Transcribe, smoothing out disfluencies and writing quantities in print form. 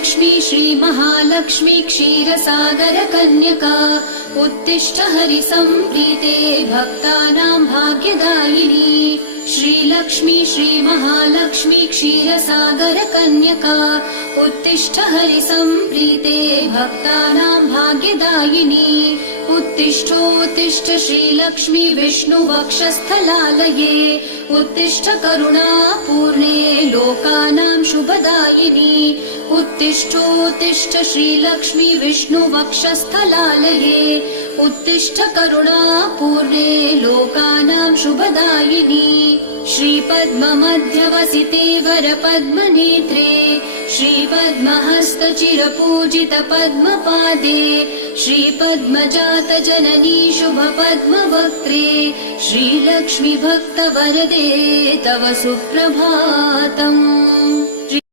श्रीलक्ष्मी श्रीमहालक्ष्मी क्षीरसागरकन्यका उत्तिष्ठ हरिसम्प्रीते भक्तानां भाग्यदायिनी। श्रीलक्ष्मी श्रीमहालक्ष्मी क्षीरसागरकन्यका उत्तिष्ठ हरिसम्प्रीते भक्तानां भाग्यदायिनी। उत्तिष्ठोत्तिष्ठ श्रीलक्ष्मी विष्णुवक्षस्थलालये उत्तिष्ठ करुणापूर्णे लोकानां शुभदायिनी। उत्तिष्ठोत्तिष्ठ श्रीलक्ष्मी विष्णुवक्षस्थलालये उत्तिष्ठ करुणापूर्णे लोकानां शुभदायिनी। श्रीपद्ममध्यवसिते वरपद्मनेत्रे श्रीपद्महस्तचिरपूजित पद्मपादे श्रीपद्मजातजननी शुभपद्मवक्त्रे श्रीलक्ष्मी भक्तवरदे तव सुप्रभातम्।